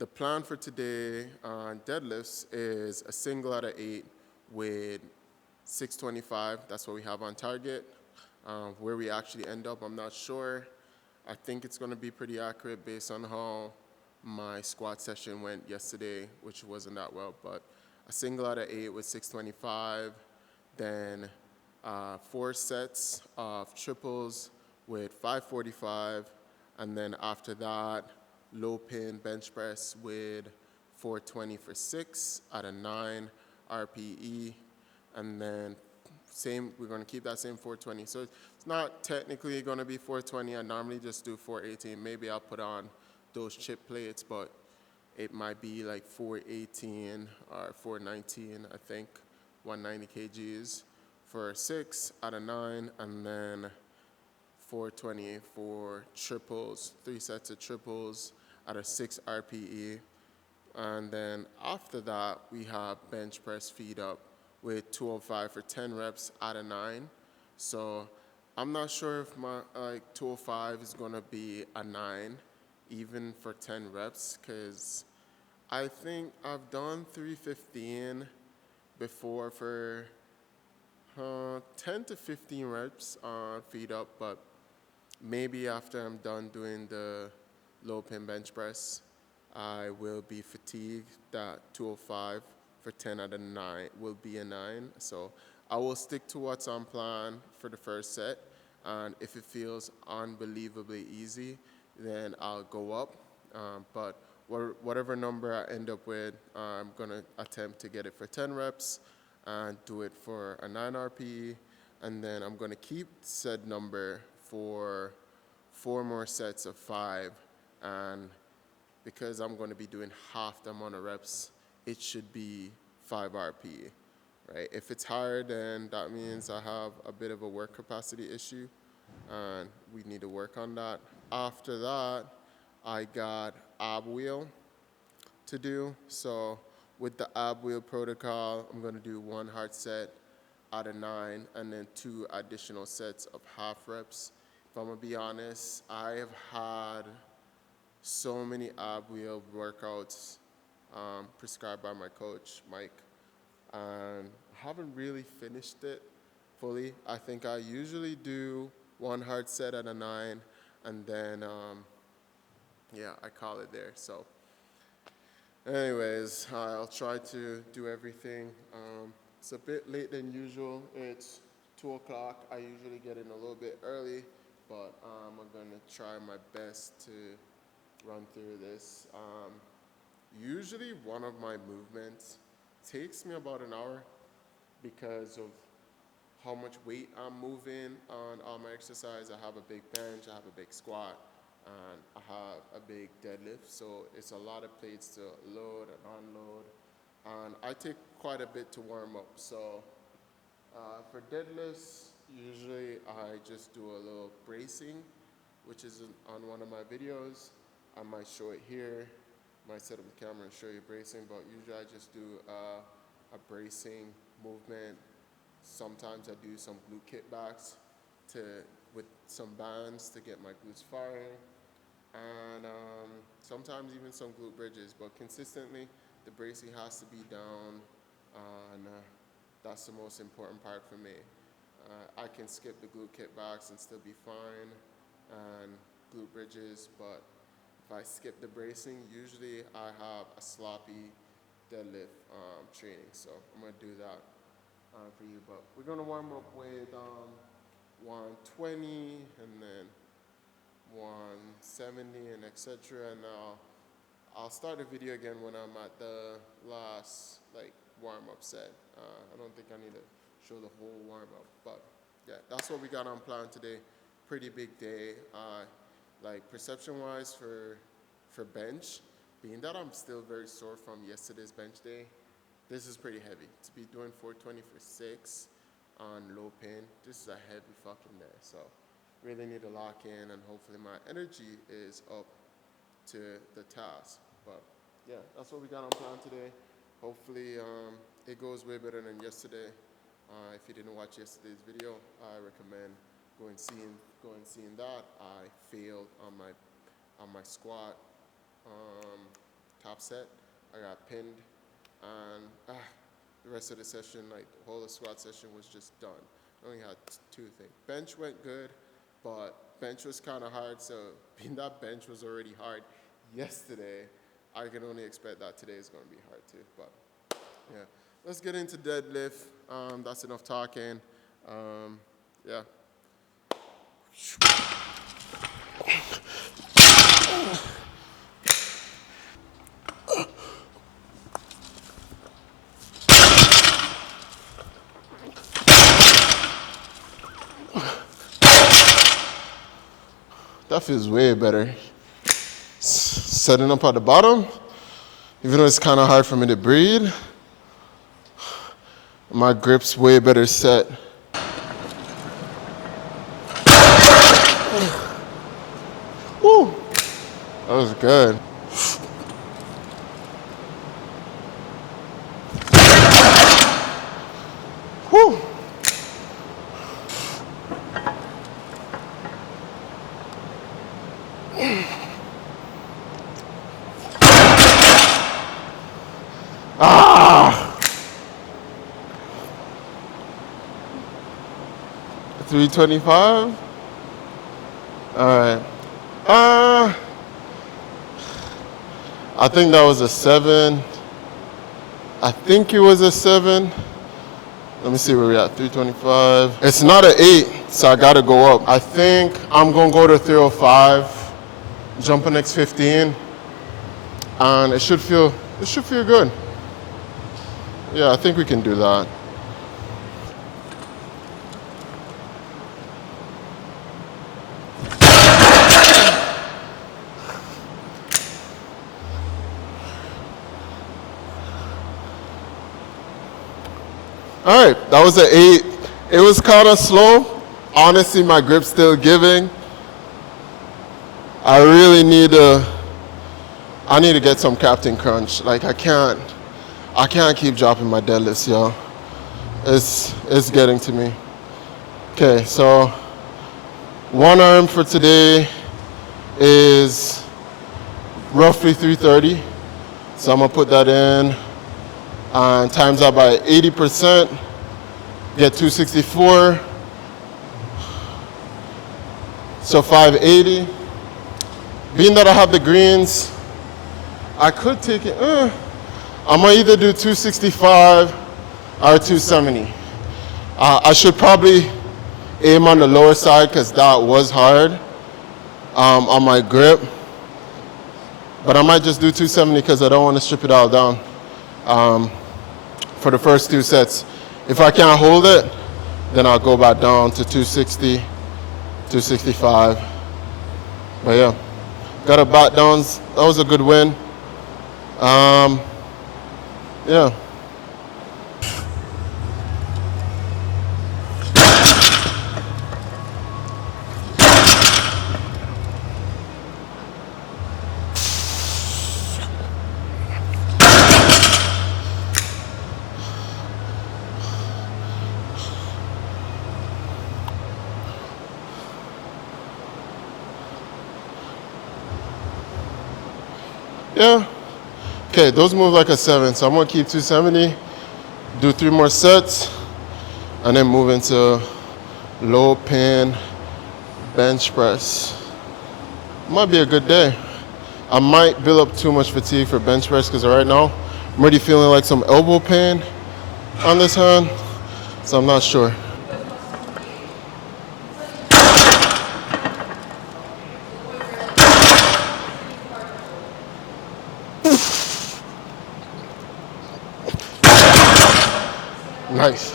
The plan for today on deadlifts is a single out of 8 with 625. That's what we have on target. Where we actually end up, I'm not sure. I think it's going to be pretty accurate based on how my squat session went yesterday, which wasn't that well. But a single out of 8 with 625, then 4 sets of triples with 545, and then after that, low pin bench press with 420 for 6 out of 9 RPE, and then we're going to keep that same 420. So it's not technically going to be 420. I normally just do 418. Maybe I'll put on those chip plates, but it might be like 418 or 419, I think, 190 kgs for 6 out of 9, and then 420 for triples, 3 sets of triples out of 6 RPE. And then after that, we have bench press feed up with 205 for 10 reps out of 9. So I'm not sure if my 205 is going to be a 9, even for 10 reps, because I think I've done 315 before for 10 to 15 reps on feed up, but maybe after I'm done doing the low pin bench press, I will be fatigued. That 205 for 10 out of 9 will be a 9. So I will stick to what's on plan for the first set. And if it feels unbelievably easy, then I'll go up. But whatever number I end up with, I'm going to attempt to get it for 10 reps and do it for a 9 RPE. And then I'm going to keep said number for 4 more sets of 5. And because I'm going to be doing half the amount of reps, it should be 5 RPE, right? If it's higher, then that means I have a bit of a work capacity issue, and we need to work on that. After that, I got ab wheel to do. So with the ab wheel protocol, I'm going to do 1 hard set out of 9, and then 2 additional sets of half reps. If I'm going to be honest, I have had so many ab wheel workouts prescribed by my coach, Mike, and I haven't really finished it fully. I think I usually do 1 hard set at a 9, and then, I call it there. So anyways, I'll try to do everything. It's a bit late than usual. It's 2 o'clock. I usually get in a little bit early, but I'm going to try my best to run through this. Usually one of my movements takes me about an hour because of how much weight I'm moving on all my exercise. I have a big bench, I have a big squat, and I have a big deadlift. So it's a lot of plates to load and unload. And I take quite a bit to warm up. So for deadlifts, usually I just do a little bracing, which is on one of my videos. I might show it here, might set up the camera and show you bracing, but usually I just do a bracing movement. Sometimes I do some glute kickbacks with some bands to get my glutes firing, and sometimes even some glute bridges, but consistently the bracing has to be down, and that's the most important part for me. I can skip the glute kickbacks and still be fine, and glute bridges, but if I skip the bracing, usually I have a sloppy deadlift training. So I'm going to do that for you. But we're going to warm up with 120 and then 170 and etc. And I'll start the video again when I'm at the last warm-up set. I don't think I need to show the whole warm-up. But yeah, that's what we got on plan today. Pretty big day. Perception-wise for bench, being that I'm still very sore from yesterday's bench day, this is pretty heavy. To be doing 420 for 6 on low pin, this is a heavy fucking day. So really need to lock in, and hopefully my energy is up to the task. But yeah, that's what we got on plan today. Hopefully it goes way better than yesterday. If you didn't watch yesterday's video, I recommend going seeing that. I failed on my squat, calf top set. I got pinned, and the rest of the session, like the whole squat session, was just done. I only had two things. Bench went good, but bench was kind of hard. So being that bench was already hard yesterday, I can only expect that today is going to be hard too. But yeah, let's get into deadlift. That's enough talking. Yeah. That feels way better. Setting up at the bottom, even though it's kind of hard for me to breathe, my grip's way better set. Woo! That was good. Woo! Ah! 325? Alright. I think that was a 7. I think it was a 7. Let me see where we're at. 325. It's not an 8, so I gotta go up. I think I'm gonna go to 305, jump an X15, and it should feel good. Yeah, I think we can do that. All right, that was an 8. It was kind of slow. Honestly, my grip's still giving. I really need to get some Captain Crunch. Like I can't keep dropping my deadlifts, yo. It's getting to me. Okay, so one arm for today is roughly 330. So I'm gonna put that in and times that by 80%, get 264. So 580. Being that I have the greens, I could take it. I'm gonna either do 265 or 270. I should probably aim on the lower side because that was hard on my grip. But I might just do 270 because I don't want to strip it all down for the first 2 sets. If I can't hold it, then I'll go back down to 260, 265. But yeah, got a bat downs. That was a good win. Yeah. Yeah. Okay, those move like a 7, so I'm gonna keep 270, do 3 more sets, and then move into low pin bench press. Might be a good day. I might build up too much fatigue for bench press because right now I'm already feeling like some elbow pain on this hand, so I'm not sure. Nice.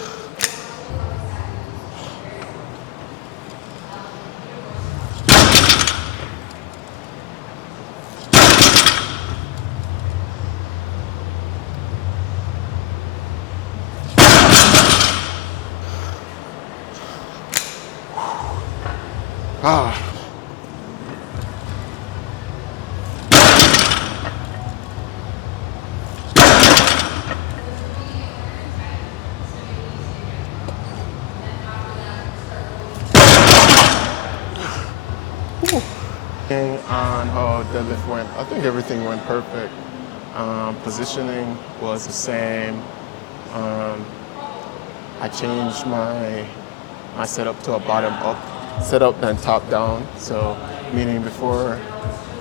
Ah. On how deadlift went. I think everything went perfect. Positioning was the same. I changed my setup to a bottom up setup than top down. So meaning before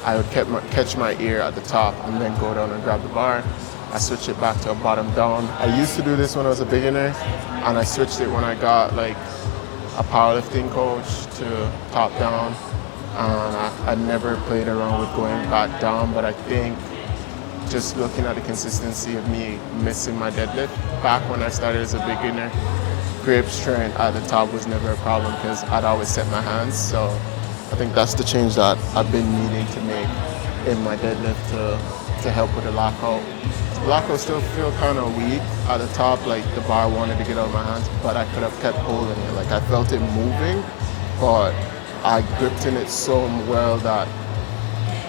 I would catch my ear at the top and then go down and grab the bar. I switched it back to a bottom down. I used to do this when I was a beginner, and I switched it when I got like a powerlifting coach to top down. And I never played around with going back down, but I think just looking at the consistency of me missing my deadlift back when I started as a beginner, grip strength at the top was never a problem because I'd always set my hands. So I think that's the change that I've been needing to make in my deadlift to help with the lockout. The lockout still feel kind of weak at the top, like the bar wanted to get out of my hands, but I could have kept holding it. Like I felt it moving, but I gripped in it so well that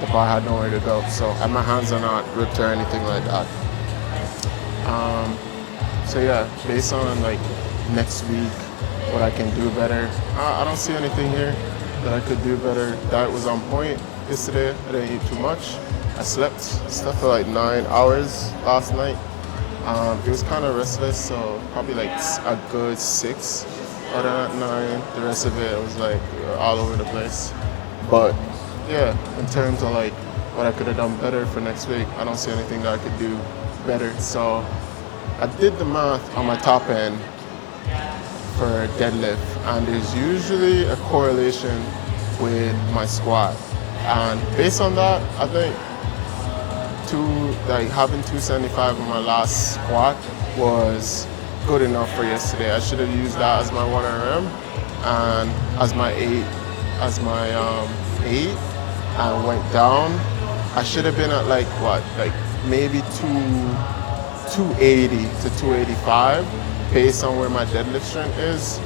the bar had nowhere to go. So, and my hands are not gripped or anything like that. So yeah, based on like next week, what I can do better, I don't see anything here that I could do better. Diet was on point yesterday. I didn't eat too much. I slept for like 9 hours last night. It was kind of restless, so probably like a good 6 out of that 9. The rest of it was like all over the place. But yeah, in terms of like what I could have done better for next week, I don't see anything that I could do better. So I did the math on my top end for deadlift, and there's usually a correlation with my squat. And based on that, I think having 275 on my last squat was good enough for yesterday. I should have used that as my 1RM and as my 8 and went down. I should have been at like maybe 280 to 285 based on where my deadlift strength is,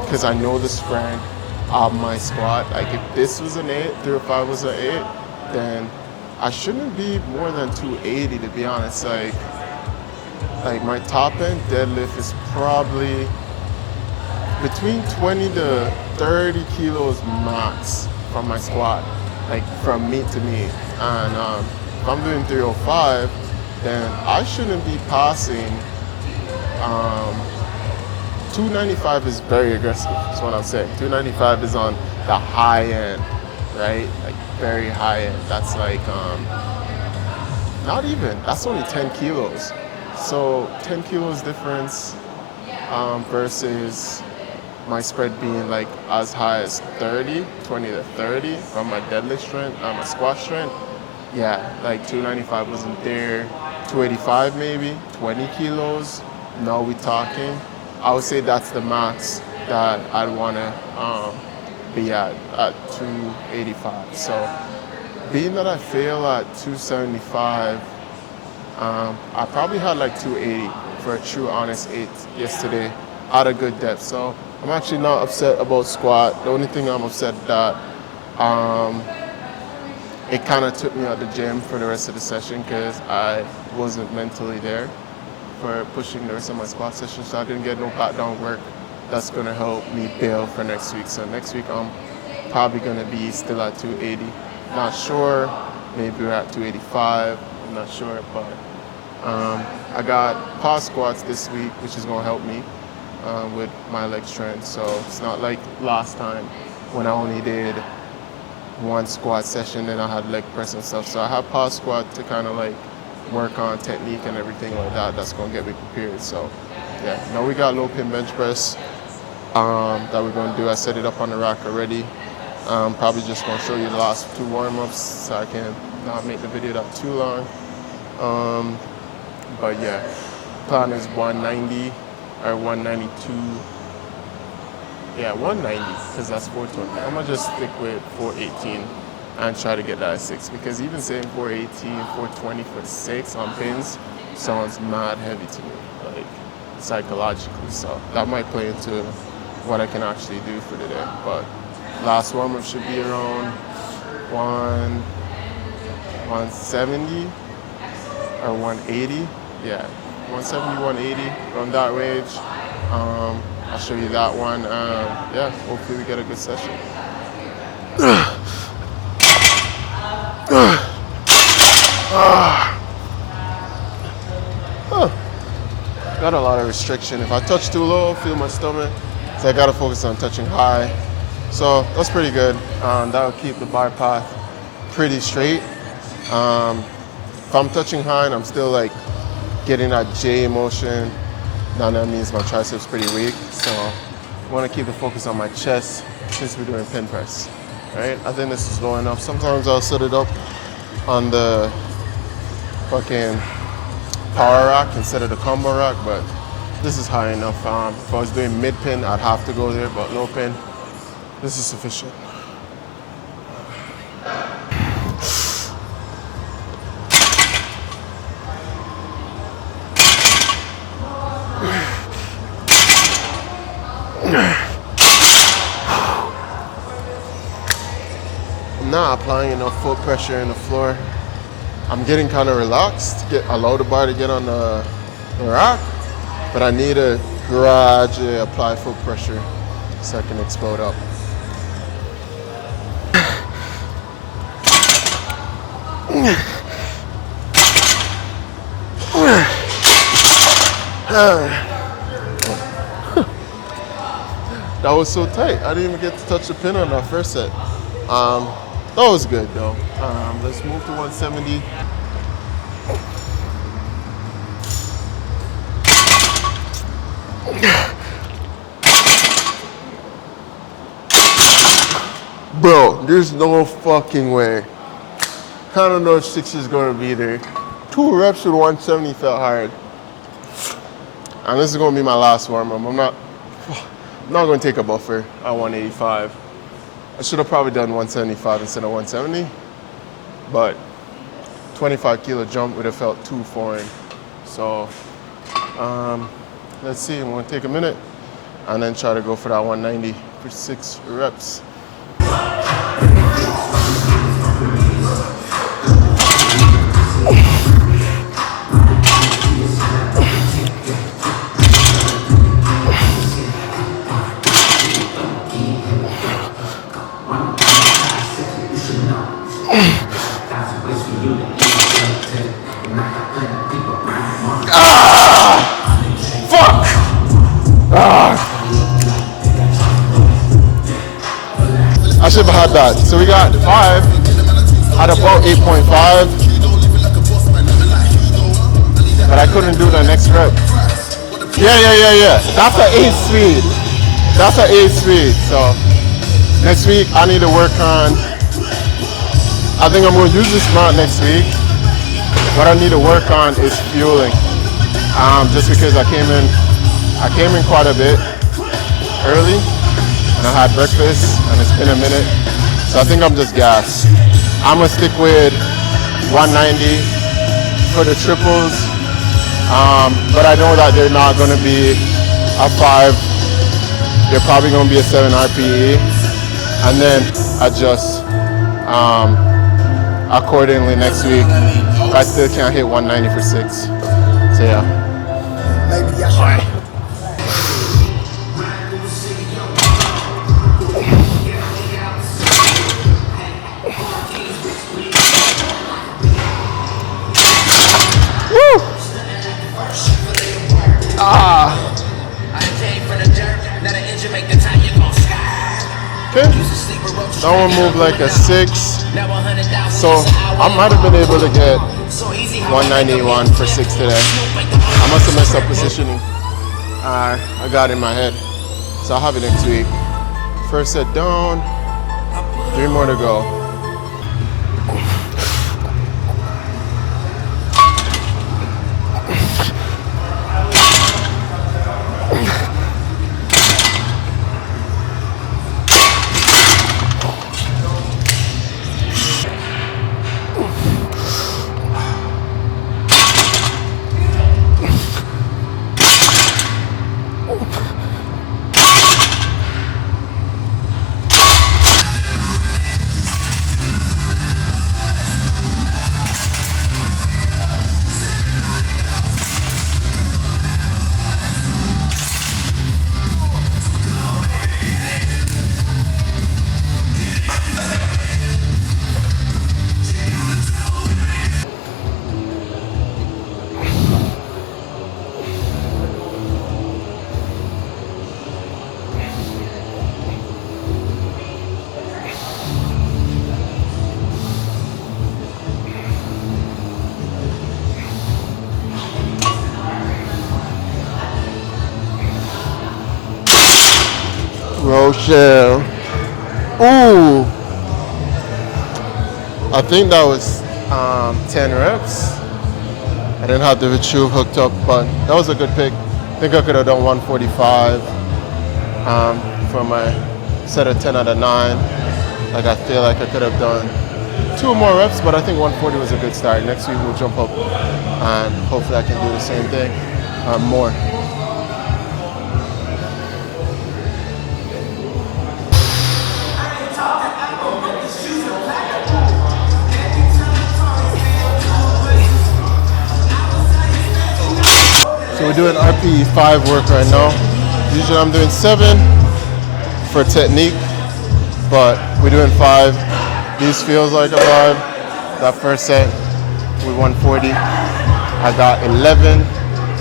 because I know the strength of my squat. Like if this was an 8, 305 was an 8, then I shouldn't be more than 280 to be honest. Like my top end deadlift is probably between 20 to 30 kilos max from my squat, like from meet to meet. And if I'm doing 305, then I shouldn't be passing 295 is very aggressive, that's what I'm saying. 295 is on the high end, right? Like very high end. That's like, not even, that's only 10 kilos. So 10 kilos difference versus my spread being like as high as 20 to 30 from my deadlift strength and my squat strength. Yeah, like 295 wasn't there. 285 maybe, 20 kilos. Now we talking. I would say that's the max that I'd want to be at 285. So being that I fail at 275, I probably had like 280 for a true honest 8 yesterday at a good depth. So I'm actually not upset about squat. The only thing I'm upset that it kind of took me out the gym for the rest of the session because I wasn't mentally there for pushing the rest of my squat session, so I didn't get no pat down work that's going to help me build for next week. So next week I'm probably going to be still at 280. Not sure, maybe we're at 285, I'm not sure, but I got pause squats this week, which is going to help me with my leg strength. So it's not like last time when I only did one squat session and I had leg press and stuff. So I have pause squat to kind of like work on technique and everything like that. That's going to get me prepared. So yeah, now we got low pin bench press that we're going to do. I set it up on the rack already. Probably just going to show you the last 2 warm-ups so I can not make the video that too long. But yeah, plan is 190 or 192. Yeah, 190, because that's 420. I'm going to just stick with 418 and try to get that at 6, because even saying 418, 420 for 6 on pins sounds mad heavy to me, like psychologically. So that might play into what I can actually do for today. But last warm-up should be around 170 or 180. Yeah, 170, 180, around that range. I'll show you that one. Yeah, hopefully we get a good session. Got a lot of restriction. If I touch too low, feel my stomach. So I gotta focus on touching high. So that's pretty good. That'll keep the bar path pretty straight. If I'm touching high and I'm still like getting that J motion, now that means my triceps pretty weak. So I want to keep the focus on my chest since we're doing pin press, right? I think this is low enough. Sometimes I'll set it up on the fucking power rack instead of the combo rack, but this is high enough. If I was doing mid pin, I'd have to go there, but low pin, this is sufficient. I'm not applying enough foot pressure in the floor. I'm getting kind of relaxed to allow the bar to get on the rack, but I need to gradually apply foot pressure so I can explode up. That was so tight. I didn't even get to touch the pin on that first set. That was good though. Let's move to 170. Bro, there's no fucking way. I don't know if 6 is gonna be there. 2 reps with 170 felt hard. And this is gonna be my last warm up. I'm not gonna take a buffer at 185. I should have probably done 175 instead of 170, but 25 kilo jump would have felt too foreign. So let's see, I'm gonna take a minute and then try to go for that 190 for 6 reps. I should have had that. So we got 5 at about 8.5, but I couldn't do the next rep. Yeah. That's an 8 speed. That's an 8 speed. So next week I need to work on. I think I'm going to use this mount next week. What I need to work on is fueling. Just because I came in quite a bit early. And I had breakfast, and it's been a minute, so I think I'm just gassed. I'm gonna stick with 190 for the triples, but I know that they're not gonna be a 5. They're probably gonna be a 7 RPE, and then adjust accordingly next week. I still can't hit 190 for 6, so yeah. Okay, that one moved like a 6, so I might have been able to get 191 for 6 today. I must have messed up positioning. I got it in my head, so I'll have it next week. First set down, 3 more to go. Rochelle. Ooh. I think that was 10 reps. I didn't have the retrieve hooked up, but that was a good pick. I think I could have done 145 for my set of 10 out of 9. Like I feel like I could have done 2 more reps, but I think 140 was a good start. Next week we'll jump up and hopefully I can do the same thing more. So we're doing RPE 5 work right now. Usually I'm doing 7 for technique, but we're doing 5. This feels like a 5. That first set with 140, I got 11.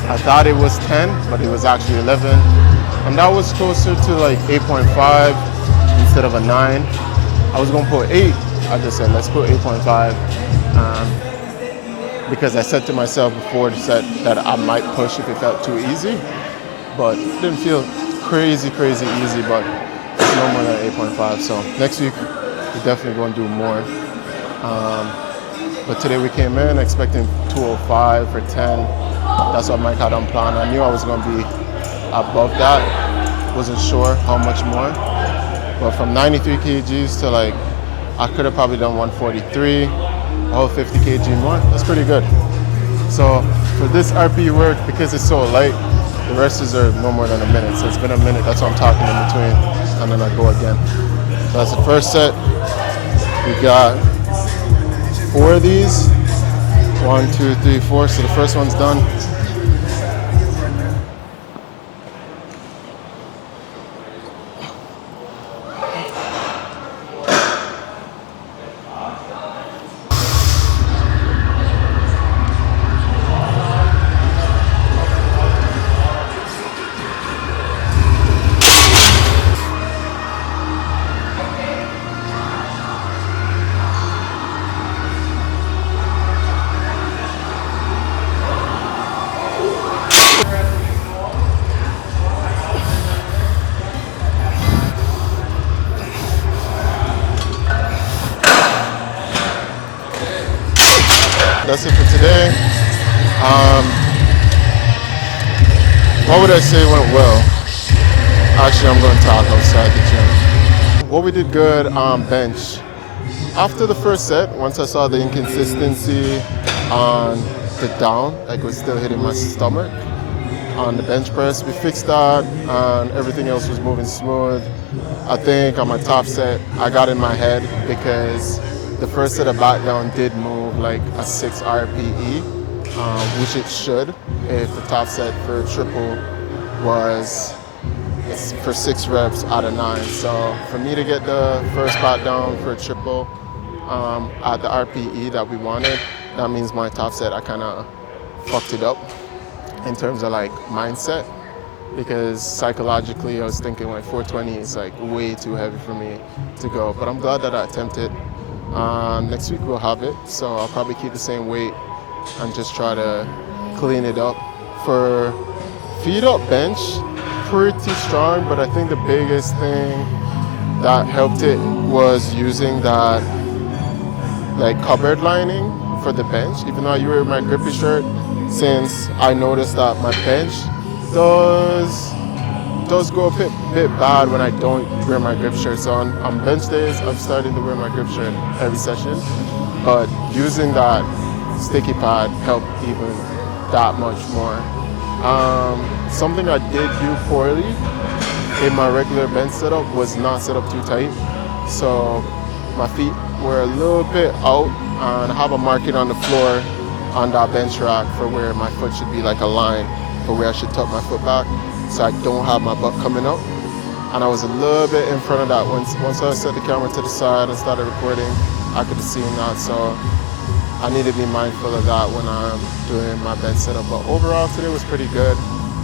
I thought it was 10, but it was actually 11. And that was closer to like 8.5 instead of a 9. I was gonna put 8. I just said, let's put 8.5. Because I said to myself before the set that I might push if it felt too easy, but it didn't feel crazy easy, but it's no more than 8.5. So next week we're definitely going to do more. But today we came in expecting 205 for 10. That's what Mike had on plan. I knew I was going to be above that. Wasn't sure how much more, but from 93 kgs to like I could have probably done 143. All 50 kg more, that's pretty good. So for this RP work, because it's so light, the rest are no more than a minute. So it's been a minute, that's what I'm talking in between, and then I go again. So that's the first set. We got 4 of these. 1, 2, 3, 4. So the first one's done. That's it for today. What would I say went well? Actually, I'm going to talk outside the gym. What we did good on bench. After the first set, once I saw the inconsistency on the down, like it was still hitting my stomach on the bench press, we fixed that and everything else was moving smooth. I think on my top set, I got in my head because the first set of back down did move like a 6 RPE, which it should if the top set for triple was for 6 reps out of 9. So for me to get the first back down for triple at the RPE that we wanted, that means my top set, I kind of fucked it up in terms of like mindset, because psychologically I was thinking like 420 is like way too heavy for me to go, but I'm glad that I attempted. Next week we'll have it, so I'll probably keep the same weight and just try to clean it up. For feet up bench, pretty strong, but I think the biggest thing that helped it was using that like cupboard lining for the bench. Even though I wear my grippy shirt, since I noticed that my bench does go a bit bad when I don't wear my grip shirt. So on bench days, I've started to wear my grip shirt every session, but using that sticky pad helped even that much more. Something I did do poorly in my regular bench setup was not set up too tight. So my feet were a little bit out, and I have a marking on the floor on that bench rack for where my foot should be, like a line for where I should tuck my foot back, so I don't have my butt coming up. And I was a little bit in front of that. Once I set the camera to the side and started recording, I could have seen that. So I need to be mindful of that when I'm doing my bench setup. But overall, today was pretty good.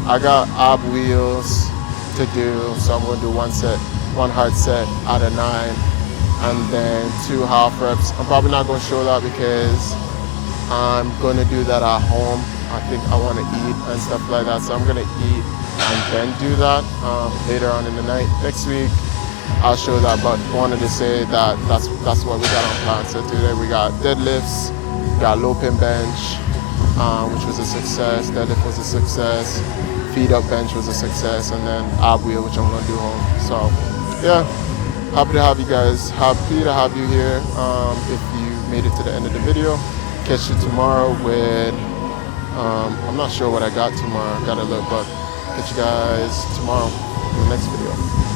I got ab wheels to do, so I'm going to do one hard set out of 9, and then 2 half reps. I'm probably not going to show that because I'm going to do that at home. I think I want to eat and stuff like that, so I'm going to eat and then do that later on in the night. Next week, I'll show that, but wanted to say that that's what we got on plan. So today we got deadlifts, got low pin bench, which was a success. Deadlift was a success. Feet up bench was a success, and then ab wheel, which I'm gonna do home. So yeah, happy to have you guys. Happy to have you here. If you made it to the end of the video, catch you tomorrow with. I'm not sure what I got tomorrow. Gotta look, but catch you guys tomorrow in the next video.